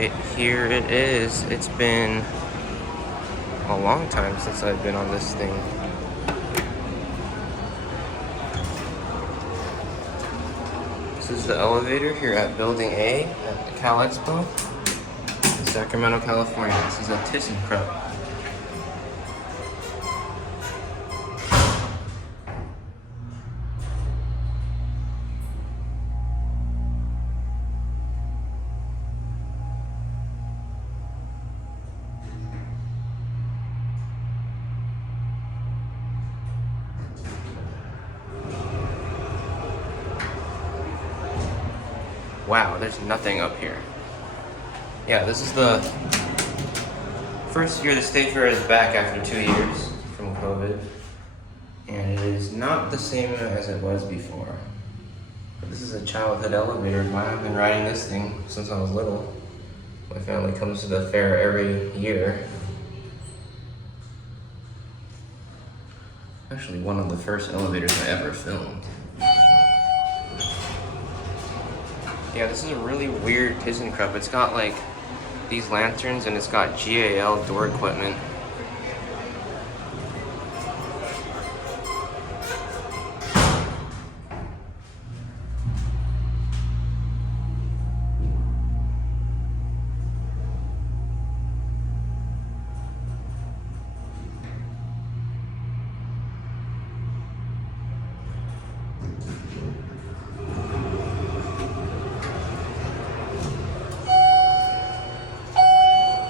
Alright, here it is. It's been a long time since I've been on this thing. This is the elevator here at Building A at the Cal Expo in Sacramento, California. This is a ThyssenKrupp. Wow, there's nothing up here. Yeah, this is the first year the State Fair is back after 2 years from COVID. And it is not the same as it was before. But this is a childhood elevator. I've been riding this thing since I was little. My family comes to the fair every year. Actually, one of the first elevators I ever filmed. Yeah, this is a really weird ThyssenKrupp. It's got like these lanterns and it's got GAL door equipment.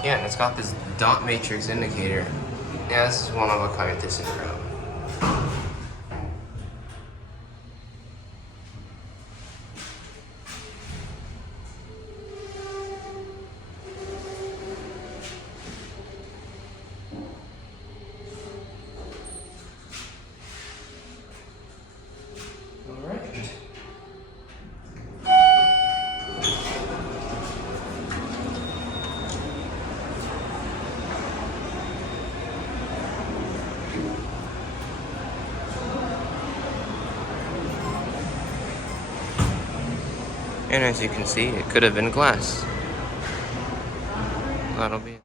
Yeah, and it's got this dot matrix indicator. Yeah, this is one of a kind ThyssenKrupp. All right. And as you can see, it could have been glass. That'll be it.